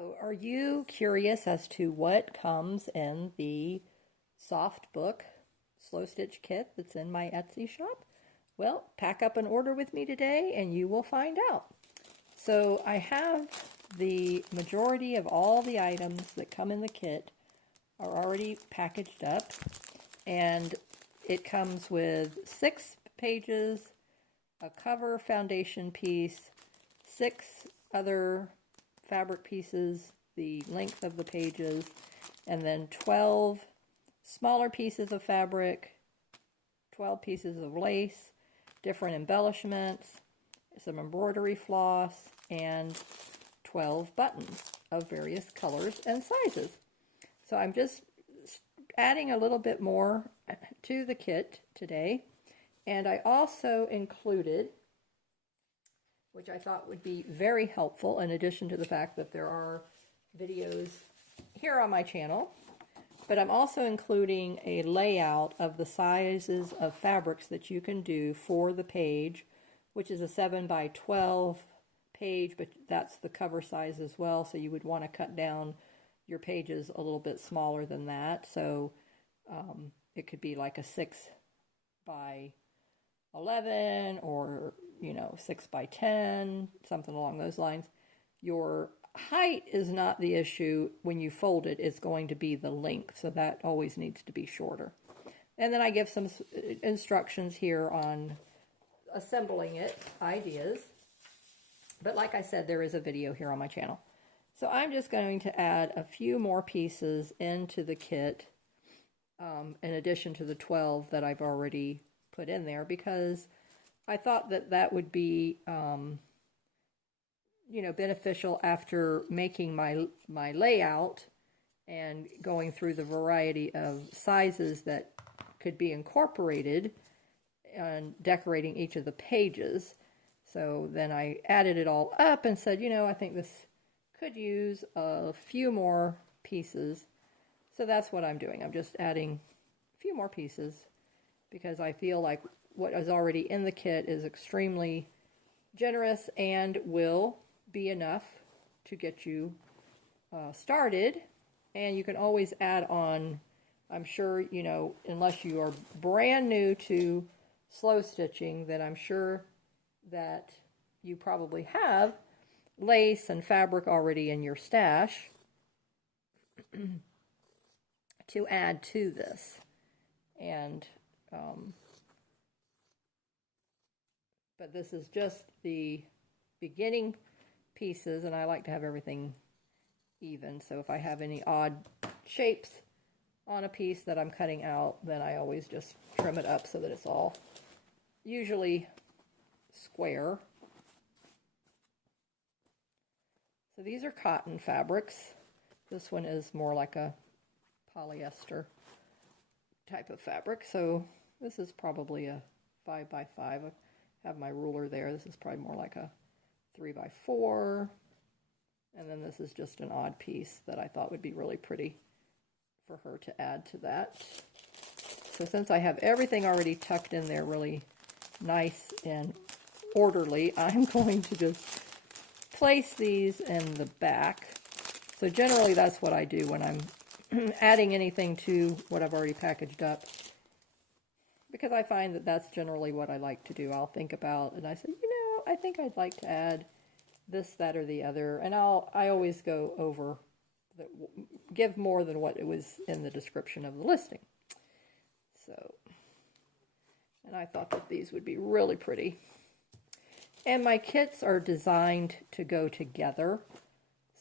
So, are you curious as to what comes in the soft book slow stitch kit that's in my Etsy shop? Well, pack up an order with me today and you will find out. So, I have the majority of all the items that come in the kit are already packaged up, and it comes with 6 pages, a cover foundation piece, 6 other fabric pieces, the length of the pages, and then 12 smaller pieces of fabric, 12 pieces of lace, different embellishments, some embroidery floss, and 12 buttons of various colors and sizes. So I'm just adding a little bit more to the kit today. And I also included, which I thought would be very helpful, in addition to the fact that there are videos here on my channel, but I'm also including a layout of the sizes of fabrics that you can do for the page, which is a 7 by 12 page, but that's the cover size as well, so you would want to cut down your pages a little bit smaller than that. So it could be like a 6 by 11 or 6 by 10, something along those lines. Your height is not the issue. When you fold it, it's going to be the length, so that always needs to be shorter. And then I give some instructions here on assembling it, ideas. But like I said, there is a video here on my channel. So I'm just going to add a few more pieces into the kit, in addition to the 12 that I've already put in there, because I thought that that would be, beneficial after making my layout and going through the variety of sizes that could be incorporated and decorating each of the pages. So then I added it all up and said, I think this could use a few more pieces. So that's what I'm doing. I'm just adding a few more pieces because I feel like what is already in the kit is extremely generous and will be enough to get you started. And you can always add on, I'm sure, unless you are brand new to slow stitching, then I'm sure that you probably have lace and fabric already in your stash to add to this. And but this is just the beginning pieces, and I like to have everything even. So if I have any odd shapes on a piece that I'm cutting out, then I always just trim it up so that it's all usually square. So these are cotton fabrics. This one is more like a polyester type of fabric. So this is probably a 5 by 5. I have my ruler there. This is probably more like a 3 by 4. And then this is just an odd piece that I thought would be really pretty for her to add to that. So since I have everything already tucked in there really nice and orderly, I'm going to just place these in the back. So generally that's what I do when I'm adding anything to what I've already packaged up, because I find that that's generally what I like to do. I'll think about, and I say, I think I'd like to add this, that, or the other, and I always go over, give more than what it was in the description of the listing. So, and I thought that these would be really pretty. And my kits are designed to go together.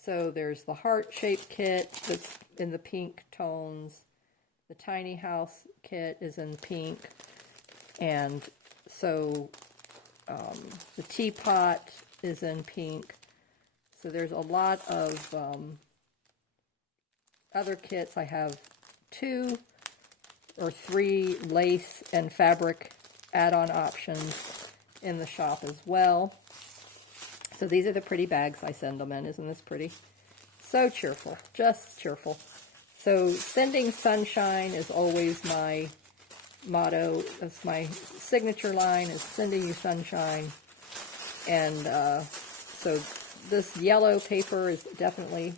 So there's the heart-shaped kit that's in the pink tones. The tiny house kit is in pink. And so the teapot is in pink. So there's a lot of other kits. I have 2 or 3 lace and fabric add-on options in the shop as well. So these are the pretty bags I send them in. Isn't this pretty? So cheerful, just cheerful. So sending sunshine is always my motto. That's my signature line, is sending you sunshine. And so this yellow paper is definitely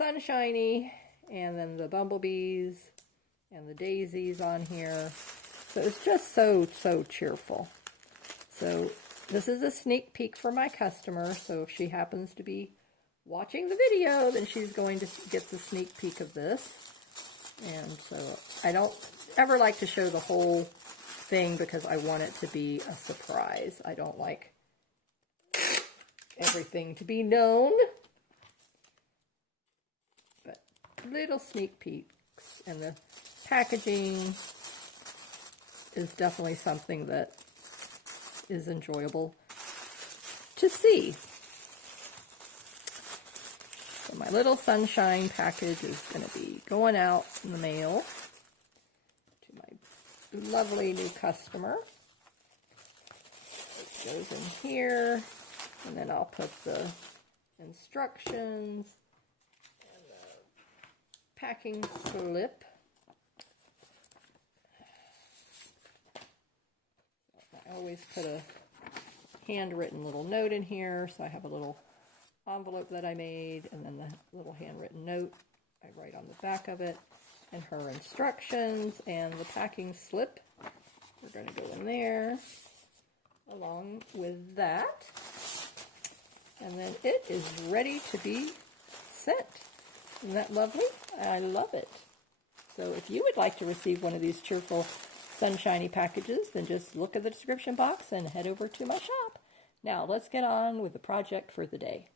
sunshiny, and then the bumblebees and the daisies on here. So it's just so cheerful. So this is a sneak peek for my customer. So if she happens to be watching the video, then she's going to get the sneak peek of this. And so I don't ever like to show the whole thing because I want it to be a surprise. I don't like everything to be known. But little sneak peeks, and the packaging is definitely something that is enjoyable to see. So my little sunshine package is going to be going out in the mail to my lovely new customer. It goes in here, and then I'll put the instructions and the packing slip. I always put a handwritten little note in here, so I have a little envelope that I made, and then the little handwritten note I write on the back of it, and her instructions, and the packing slip. We're going to go in there along with that, and then it is ready to be sent. Isn't that lovely? I love it. So if you would like to receive one of these cheerful sunshiny packages, then just look at the description box and head over to my shop. Now let's get on with the project for the day.